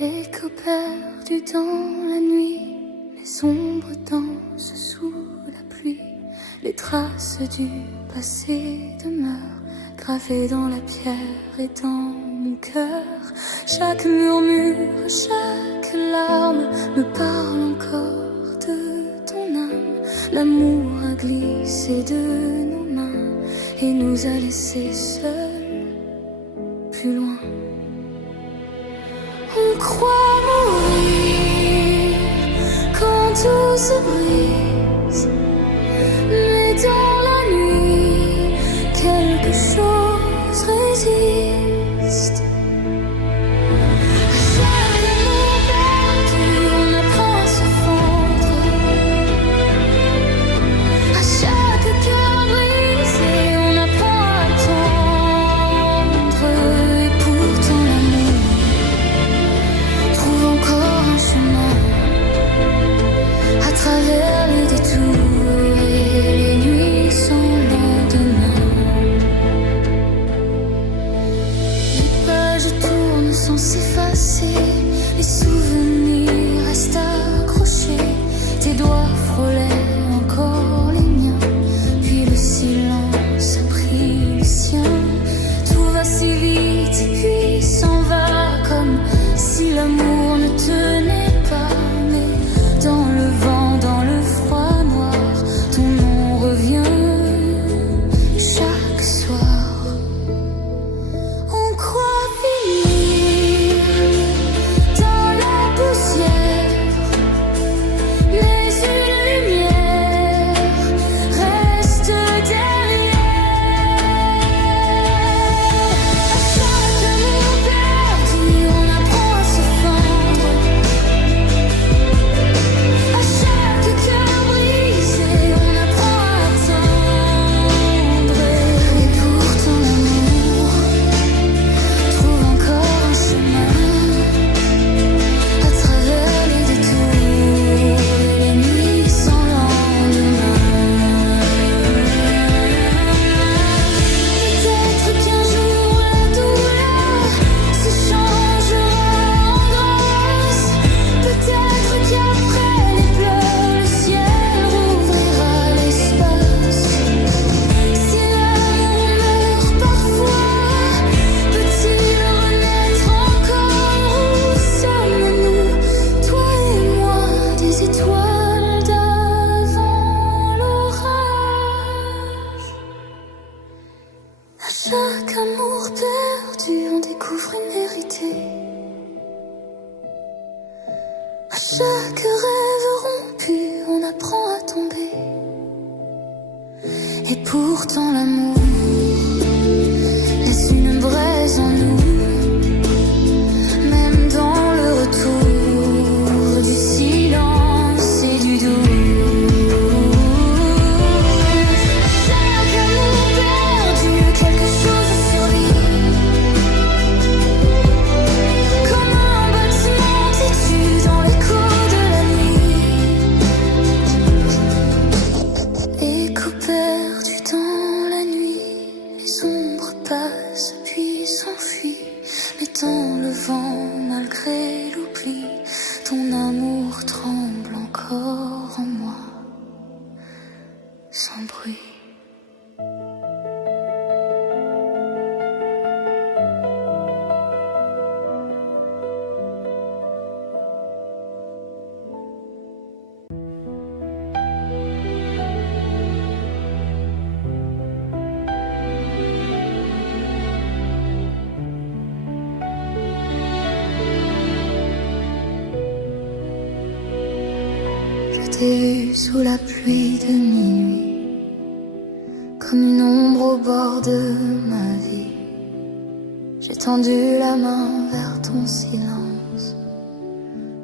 Écho perdu dans la nuit, les ombres dansent sous la pluie. Les traces du passé demeurent gravées dans la pierre et dans mon cœur. Chaque murmure, chaque larme me parle encore de ton âme. L'amour a glissé de nos mains et nous a laissés seuls, plus loin. On croit mourir quand tout se brise, mais dans la nuit, quelque chose résiste. Chaque amour perdu, on apprend à se fondre. À chaque cœur brisé, on apprend à attendre. Et pourtant l'amour trouve encore un chemin à travers les détours et les nuits sans lendemain. Les pages tournent sans s'effacer, les souvenirs restent accrochés. Tes doigts frôlaient encore les miens, puis le silence a pris le sien. Tout va si vite et puis s'en va, comme si l'amour ne tenait pas. Mais dans le vent, dans le froid noir, ton nom revient chaque soir. On croit finir dans la poussière, mais une lumière reste derrière. À chaque amour perdu, on apprend à se fendre. À chaque cœur brisé, on apprend à attendre. Et pourtant l'amour trouve encore un chemin à travers les détours et les nuits sans lendemain. Peut-être qu'un jour la douleur se changera en grâce. Peut-être qu'après les pleurs, le ciel rouvrira l'espace. Si l'amour meurt parfois, peut-il renaître encore? Où sommes-nous, toi et moi, des étoiles d'avant l'orage? À chaque amour perdu, on découvre une vérité. À chaque rêve rompu, on apprend à tomber. Et pourtant l'amour laisse une braise en nous, même dans le retour du silence et du doux. Chaque amour perdu, quelque chose survit, comme un bâtiment têtu dans l'écho de la nuit. Écho perdu dans la nuit, les ombres passent puis s'enfuient. Mais dans le vent, malgré l'oubli, ton amour tremble encore en moi, sans bruit. Je t'ai vu sous la pluie de minuit, comme une ombre au bord de ma vie. J'ai tendu la main vers ton silence,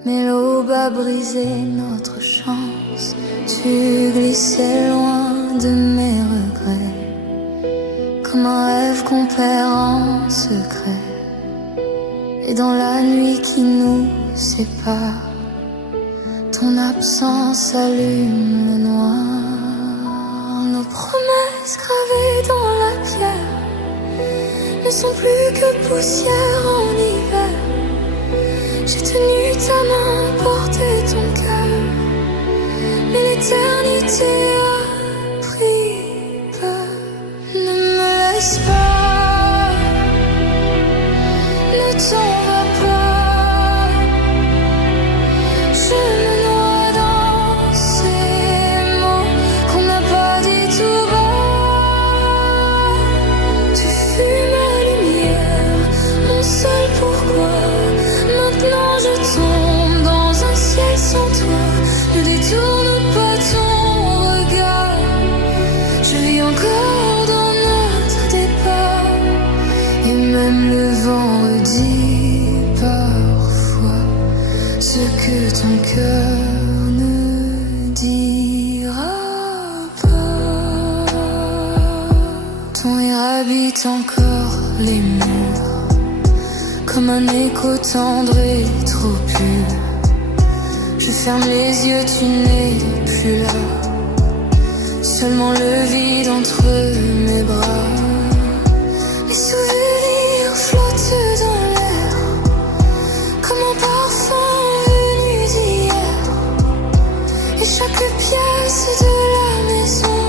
mais l'aube a brisé notre chance. Tu glissais loin de mes regrets, comme un rêve qu'on perd en secret. Et dans la nuit qui nous sépare, ton absence allume le noir. Nos promesses gravées dans la pierre ne sont plus que poussière en hiver. J'ai tenu ta main, porté ton cœur, mais l'éternité a pris peur. Ne me laisse pas, ne t'en va pas. Je me noie dans ces mots qu'on n'a pas dit tout bas. Tu fus ma lumière, mon seul pourquoi. Maintenant je tombe dans un ciel sans toi. Ne détourne pas ton regard. Je vis encore dans notre départ, et même le vent redit parfois ce que ton cœur ne dira pas. Ton rire habite encore les murs, comme un écho tendre et trop pur. Je ferme les yeux, tu n'es plus là. Seulement le vide entre mes bras. Les souvenirs flottent dans l'air, comme un parfum venu d'hier. Et chaque pièce de la maison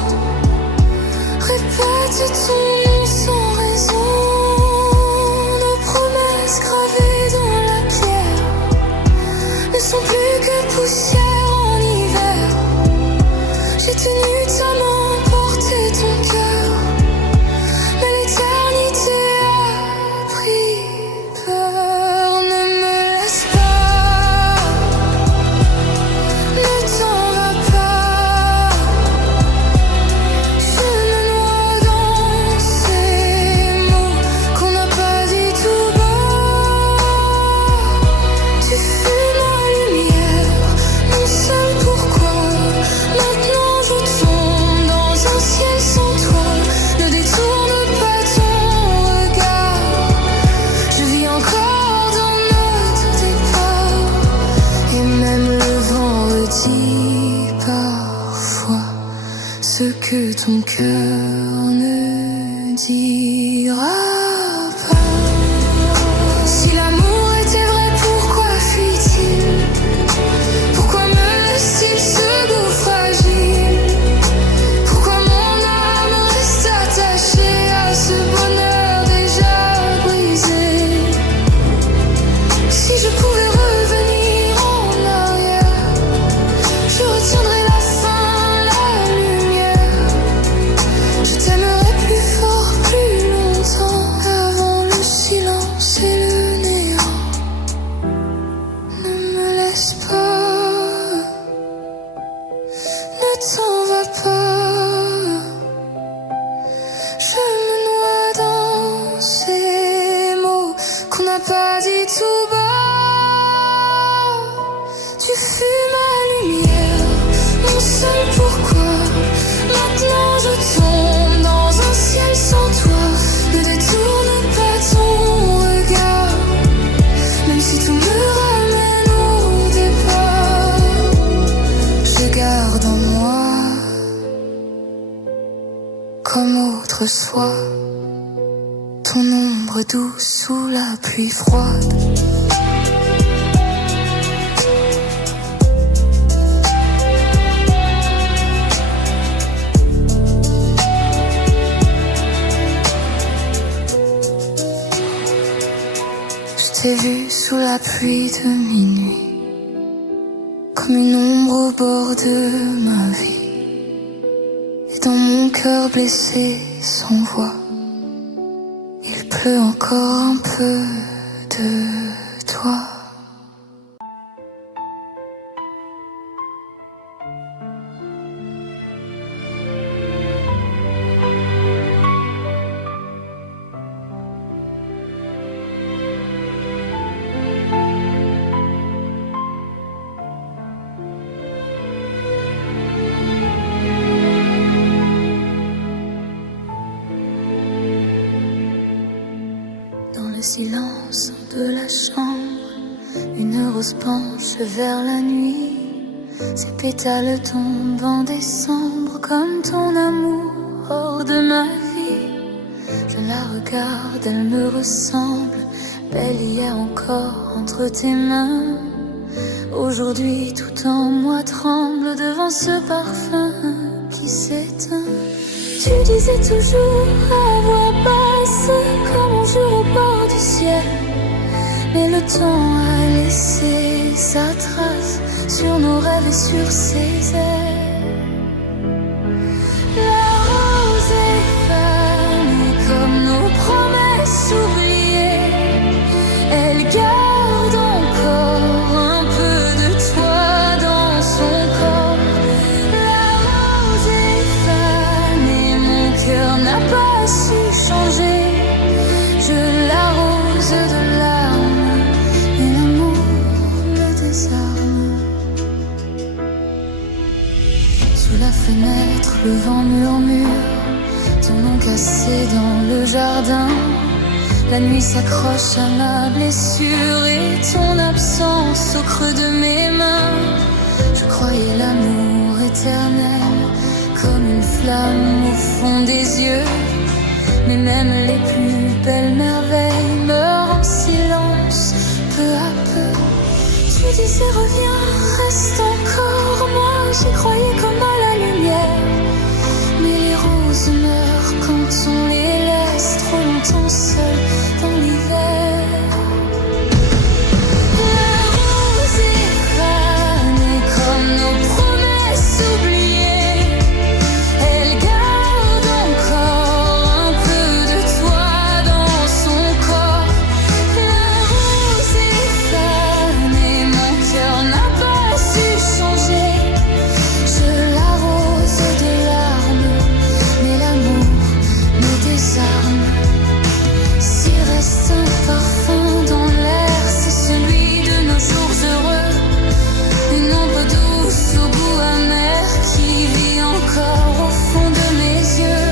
répète ton nom sans raison. Nos promesses gravées dans la pierre ne sont plus que poussière en hiver. J'ai tenu ta main, porté ton cœur, mais l'éternité a pris peur. Ne me laisse pas, ne t'en va pas. Je me noie dans ces mots qu'on n'a pas dit tout bas. Tu fus ma lumière, mon seul pourquoi. Maintenant je tombe dans un ciel sans toi. Ne détourne pas ton regard. Je vis encore dans notre départ, et même le vent redit parfois ce que ton cœur ne dira pas. Si l'amour était vrai, pourquoi fuit-il? Pourquoi me laisse-t-il ce goût fragile? Pourquoi mon âme reste attachée à ce bonheur déjà brisé? Si je pouvais revenir en arrière, je retiendrais la fin, la lumière. Je t'aimerais plus fort, plus longtemps, avant le silence et le néant. Ne me laisse pas, ne t'en va pas. Je me noie dans ces mots qu'on n'a pas dit tout bas. Tu fus ma lumière, mon seul pourquoi. Maintenant je tombe dans un ciel sans toi. Ne détourne pas ton regard, même si tout me ramène au départ. Je garde en moi, comme autrefois, ton ombre douce sous la pluie froide. Je t'ai vu sous la pluie de minuit, comme une ombre au bord de ma vie. Et dans mon cœur blessé sans voix, il pleut encore un peu de toi. Dans le silence de la chambre, une rose penche vers la nuit. Ses pétales tombent en décembre comme ton amour hors de ma vie. Je la regarde, elle me ressemble, belle hier encore entre tes mains. Aujourd'hui tout en moi tremble devant ce parfum qui s'éteint. Tu disais toujours à voix basse comme un jour au bord du ciel, mais le temps a laissé sa trace sur nos rêves et sur ses ailes. La rose est fanée comme nos promesses oubliées. Elle garde encore un peu de toi dans son corps. La rose est fanée, mon cœur n'a pas su changer. Je l'arrose de larmes et l'amour me désarme. Sous la fenêtre, le vent murmure ton nom cassé dans le jardin. La nuit s'accroche à ma blessure et ton absence au creux de mes mains. Je croyais l'amour éternel comme une flamme au fond des yeux, mais même les plus belles merveilles meurent en silence peu à peu. Tu disais reviens, reste encore. Moi j'y croyais comme à la lumière, mais les roses meurent quand on les laisse trop longtemps seules dans l'hiver. La rose est fanée comme nos promesses oubliées. Elle garde encore un peu de toi dans son corps. La rose est fanée, mon cœur n'a pas su changer. Je l'arrose de larmes, mais l'amour me désarme. S'il reste un parfum dans l'air, c'est celui de nos jours heureux. Une ombre douce au goût amer qui vit encore au fond de mes yeux.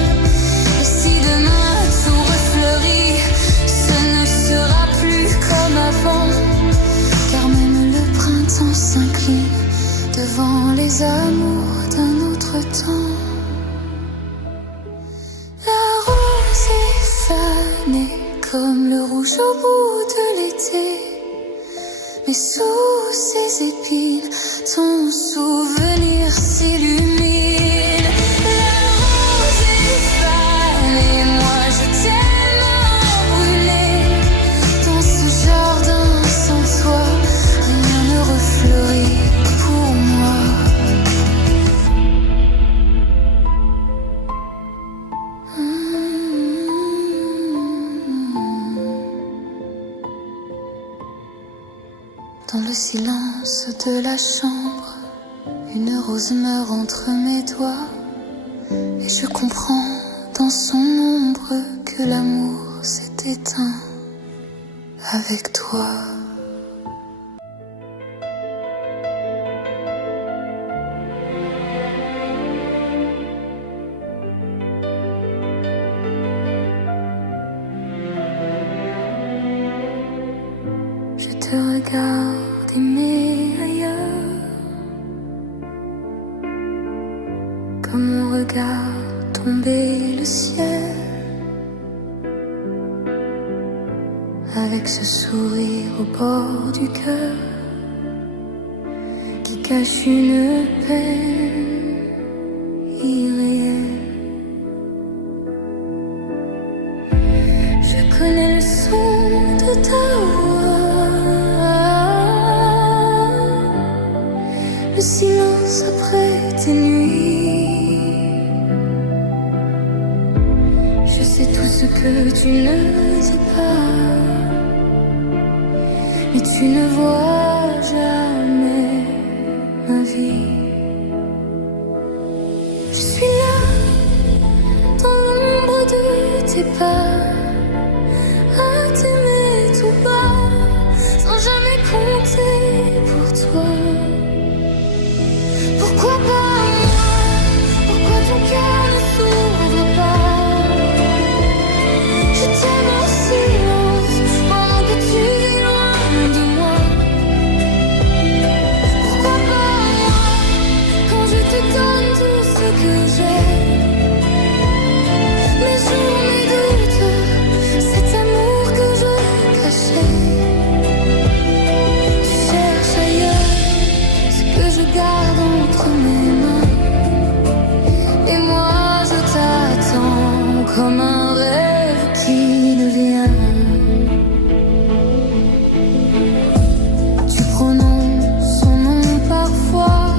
Et si demain tout refleurit, ce ne sera plus comme avant, car même le printemps s'incline devant les amours d'un autre temps. La rose est fanée comme le rouge au bout de l'été, mais sous ses épines, ton souvenir s'illumine. La rose est fanée, moi je t'aime brûlée. Dans ce jardin sans toi, rien ne refleurit pour moi. Dans le silence de la chambre, une rose meurt entre mes doigts, et je comprends dans son ombre que l'amour s'est éteint avec toi. Je te regarde aimer ailleurs, comme on regarde tomber le ciel, avec ce sourire au bord du cœur qui cache une peine irréelle. Je connais le son de ta voix, le silence après tes nuits. Je sais tout ce que tu ne dis pas, mais tu ne vois jamais ma vie. Je suis là, dans l'ombre de tes pas, à t'aimer tout bas, sans jamais compter pour toi. Pourquoi pas moi? Pourquoi ton cœur ne s'ouvre pas? Je t'aime en silence pendant que tu es loin de moi. comme un rêve qui devient. Tu prononces son nom parfois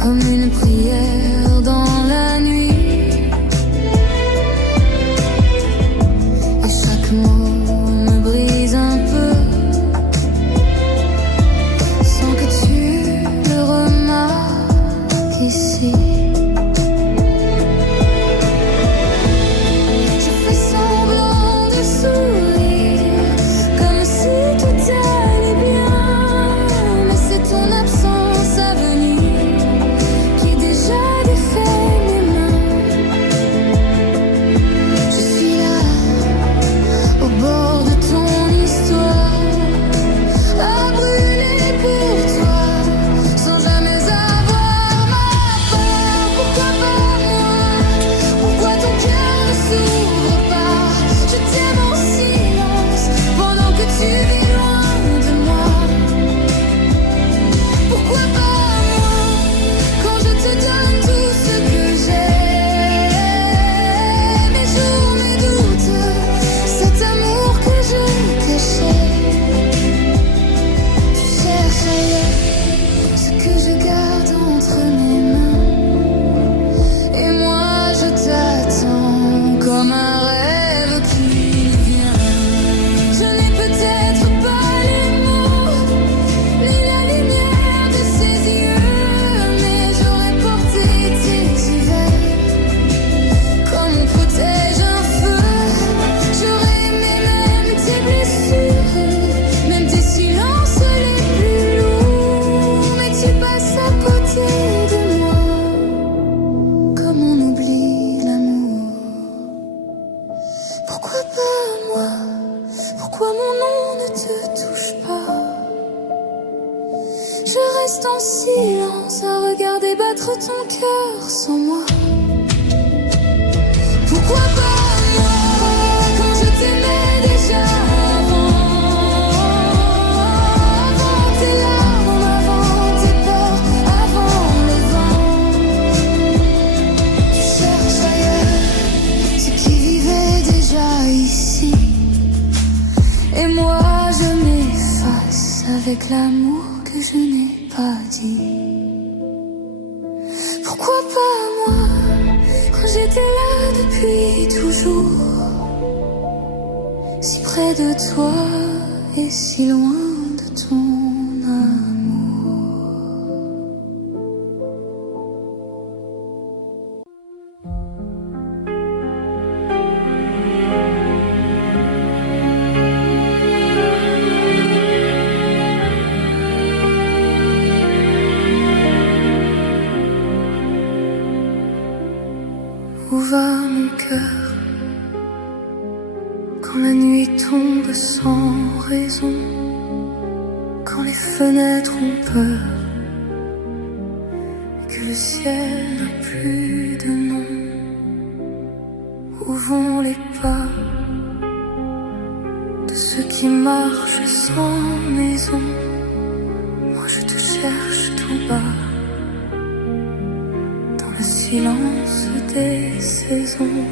comme une prière dans la nuit, et chaque mot me brise un peu sans que tu le remarques ici. Je fais semblant de sourire comme si tout allait bien, mais c'est ton absence à venir qui déjà défait mes mains. Je suis là, au bord de ton histoire, à brûler pour toi, sans jamais avoir ma part. Pourquoi pas moi? Pourquoi ton cœur ne s'ouvre pas? Je t'aime en silence pendant que tu vis loin de moi. Pourquoi pas moi? Quand je te donne tout ce que j'ai, mes jours, mes doutes, cet amour que je cachais. Tu cherches ailleurs ce que je garde entre mes mains, et moi je t'attends comme un rêve qui vient. Je n'ai peut-être pas les mots, ni la lumière de ses yeux, mais j'aurais porté tes hivers comme on protège un feu. J'aurais aimé même tes blessures, même tes silences les plus lourds, mais tu passes à côté de moi comme on oublie l'amour. Pourquoi pas moi? Pourquoi mon nom ne te touche pas? Je reste en silence à regarder battre ton cœur sans moi. Pourquoi pas moi? Quand je t'aimais déjà avant tes larmes, avant tes peurs, avant le vent. Tu cherches ailleurs ce qui vivait déjà ici, et moi je m'efface avec l'amour que je n'ai pas dit. Pourquoi pas moi? Quand j'étais là depuis toujours, si près de toi et si loin de ton amour. Où va mon cœur quand la nuit tombe sans raison, quand les fenêtres ont peur et que le ciel n'a plus de nom? Où vont les pas de ceux qui marchent sans maison? Moi je te cherche tout bas dans le silence des saisons.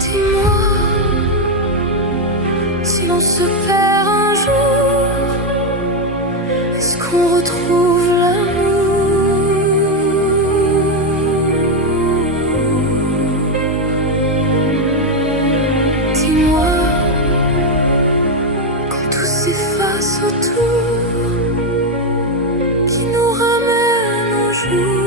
Dis-moi si l'on se perd un jour, est-ce qu'on retrouve l'amour? Dis-moi quand tout s'efface autour, qui nous ramène au jour.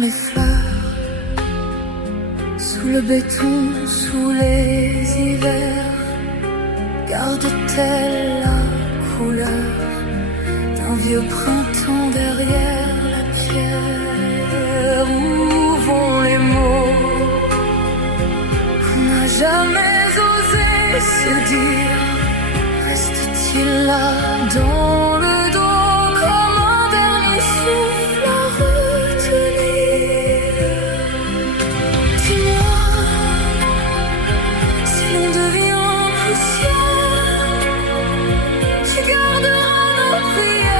Les fleurs sous le béton, sous les hivers, Garde-t-elle la couleur d'un vieux printemps derrière la pierre? Où vont les mots qu'on n'a jamais osé se dire? Reste-t-il là dans le dos comme un dernier souffle à retenir? Dis-moi si l'on devient poussière, tu garderas nos prières.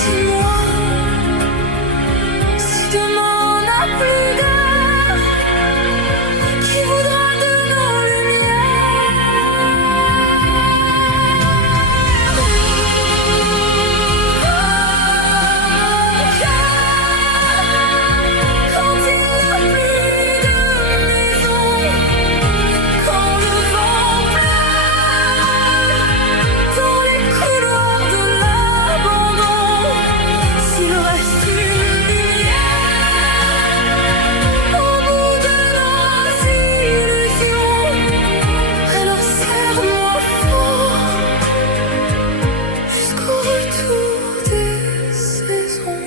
Dis-moi si demain on n'a plus d'air, qui voudra de nos lumières? Quand il n'y a plus de maison, quand le vent pleure dans les couloirs de l'abandon, s'il reste une lumière au bout de nos illusions, alors serre-moi fort jusqu'au retour des saisons.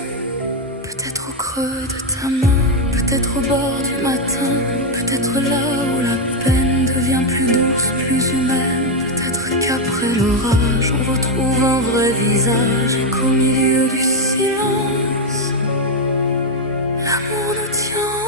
Peut-être au creux de ta main, peut-être au bord du matin, peut-être là où la peine devient plus douce, plus humaine. Peut-être qu'après l'orage, on retrouve un vrai visage et qu'au milieu du silence, l'amour nous tient